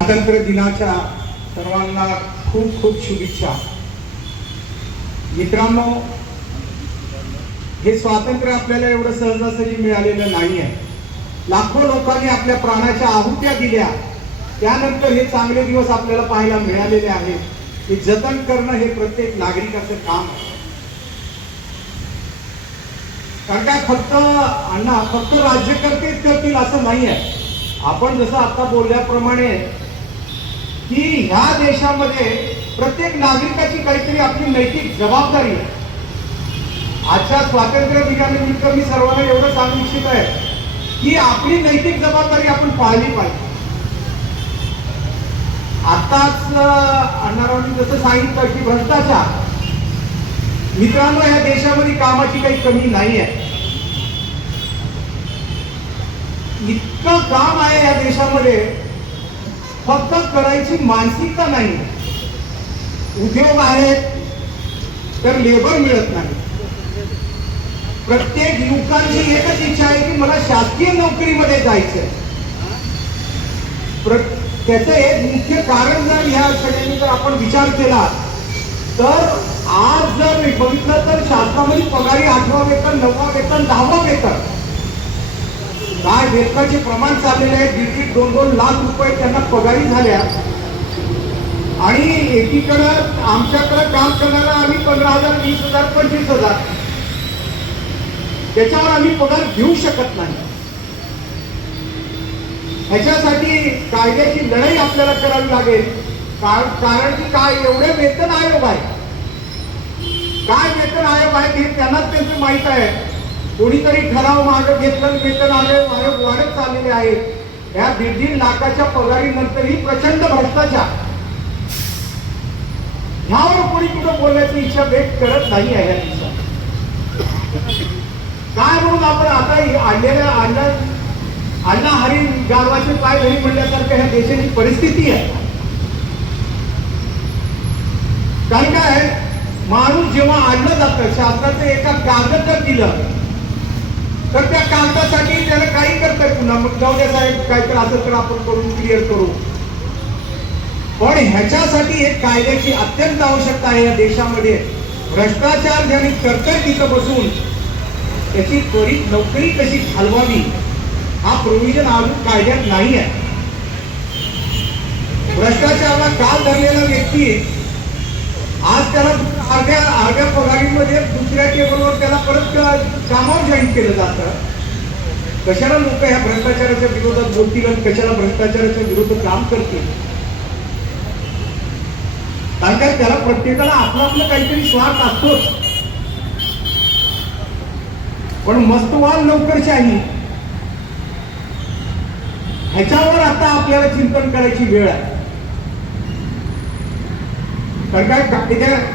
स्वातंत्र्य दिनाच्या सर्वांना खूप खूप शुभेच्छा। मित्रांनो, हे स्वातंत्र्य आपल्याला एवढं सहजासहजी मिळालेलं नाही आहे। लाखो लोकांनी आपल्या प्राणाच्या आहुत्या दिल्या, त्यानंतर हे चांगले दिवस आपल्याला पाहायला मिळालेले आहेत। हे जतन करणं हे प्रत्येक नागरिकाचं काम आहे। कारण काय फक्त राज्यकर्तेच करतील असं नाही आहे। आपण जसं आता बोलल्याप्रमाणे की ह्या देशामध्ये प्रत्येक नागरिकाची काहीतरी आपली नैतिक जबाबदारी आहे। आजच्या स्वातंत्र्य दिनानिमित्त मी सर्वांना एवढं सांगू इच्छित आहे की आपली नैतिक जबाबदारी आपण पाळली पाहिजे। आताच अण्णारावांनी जसं सांगितलं की भ्रष्टाचार, मित्रांनो, या देशामध्ये कामाची काही कमी नाही आहे। इतकं काम आहे या देशामध्ये, फक्त करायची मानसिकता नाही। उद्योग आहेत तर लेबर मिळत नाही। प्रत्येक युवकांची एकच इच्छा आहे की मला शासकीय नोकरीमध्ये जायचंय। त्याचं एक मुख्य कारण जर ह्या सगळ्यांनी जर आपण विचार केला तर आज जर बघितलं तर शासनामध्ये पगारी 8वा वेतन, 9वा वेतन, 10वा वेतन, काय वेतनाचे प्रमाण चाललेले आहे। 1.5-2 लाख रुपये त्यांना पगारी झाल्या। आणि एकीकडं आमच्याकडे काम करणारा आम्ही 15,000, 20,000, 25,000 त्याच्यावर आम्ही पगार घेऊ शकत नाही। ह्याच्यासाठी कायद्याची लढाई आपल्याला करावी लागेल। कारण की काय एवढे वेतन आयोग आहे, काय वेतन आयोग आहे हे त्यांनाच त्यांचं माहित आहे। कोणीतरी ठराव मागं घेतलं, वेतन आयोग वाढत चाललेले आहे। या 1.5 लाखाच्या पगारीनंतरही प्रचंड भ्रष्टाचार, ह्यावर कोणी कुठं बोलण्याची इच्छा व्यक्त करत नाही आहे। काय म्हणून आपण आता अण्णा हरी गाढवाचे पाय घरी म्हणल्यासारखं ह्या देशाची परिस्थिती आहे। कारण काय, माणूस जेव्हा आणलं जातं, शासनाचं एका कागद जर दिलं तर त्या कागदासाठी त्याला काही करताय, पुन्हा मग जाऊ द्या साहेब, काहीतरी असं तर आपण करून क्लिअर करू। पण ह्याच्यासाठी एक कायद्याची अत्यंत आवश्यकता आहे या देशामध्ये। भ्रष्टाचार ज्यांनी करताय तिथं बसून त्याची त्वरित नोकरी कशी घालवावी हा प्रोव्हिजन अजून कायद्यात नाही आहे। भ्रष्टाचाराला काल धरलेला व्यक्ती आज त्याला अर्ध्या पगारीमध्ये दुसऱ्या टेबलवर त्याला परत कामावर जॉईन केलं जातं। कशाला लोक ह्या भ्रष्टाचाराच्या विरोधात बोलतील आणि कशाला भ्रष्टाचाराच्या विरोधात काम करतील? कारण काय, त्याला प्रत्येकाला आपलं काहीतरी स्वार्थ असतोच। पण मस्तवाल नोकरशाही, ह्याच्यावर आता आपल्याला चिंतन करायची वेळ आहे। कारण काय,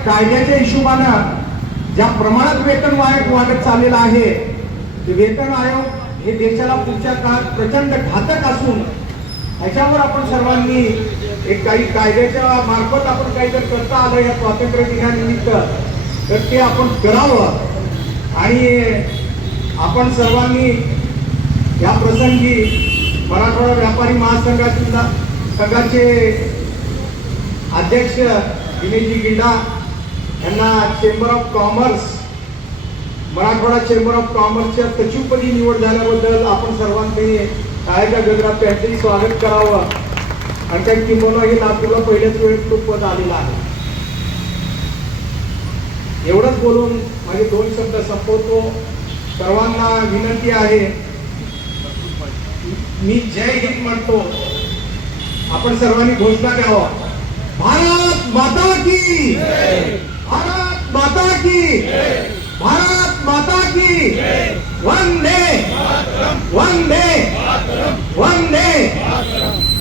कायद्याच्या हिशोबानं ज्या प्रमाणात वेतन वाढत चाललेलं आहे, ते वेतन आयोग हे देशाला पुढच्या काळात प्रचंड घातक असून ह्याच्यावर आपण सर्वांनी एक काही कायद्याच्या मार्फत आपण काही जर करता आलं या स्वातंत्र्य दिनानिमित्त तर ते आपण करावं। आणि आपण सर्वांनी या प्रसंगी मराठवाडा व्यापारी महासंघाचे अध्यक्ष दिनेशजी गिंडा यांना chamber of commerce, Marathwada chamber of कॉमर्सच्या सचिवपदी निवड झाल्याबद्दल आपण सर्वांनी टाळ्याच्या गजरात त्यांचंही स्वागत करावं। आणि त्या किंबहुना हे लातूरला पहिल्याच वेळेस तो पद आलेला आहे। एवढंच बोलून माझे 2 शब्द संपवतो। सर्वांना विनंती आहे, मी जय हिंद म्हणतो, आपण सर्वांनी घोषणा द्यावा, भारत माता की, भारत माता की, भारत माता की, वंदे वंदे वंदे।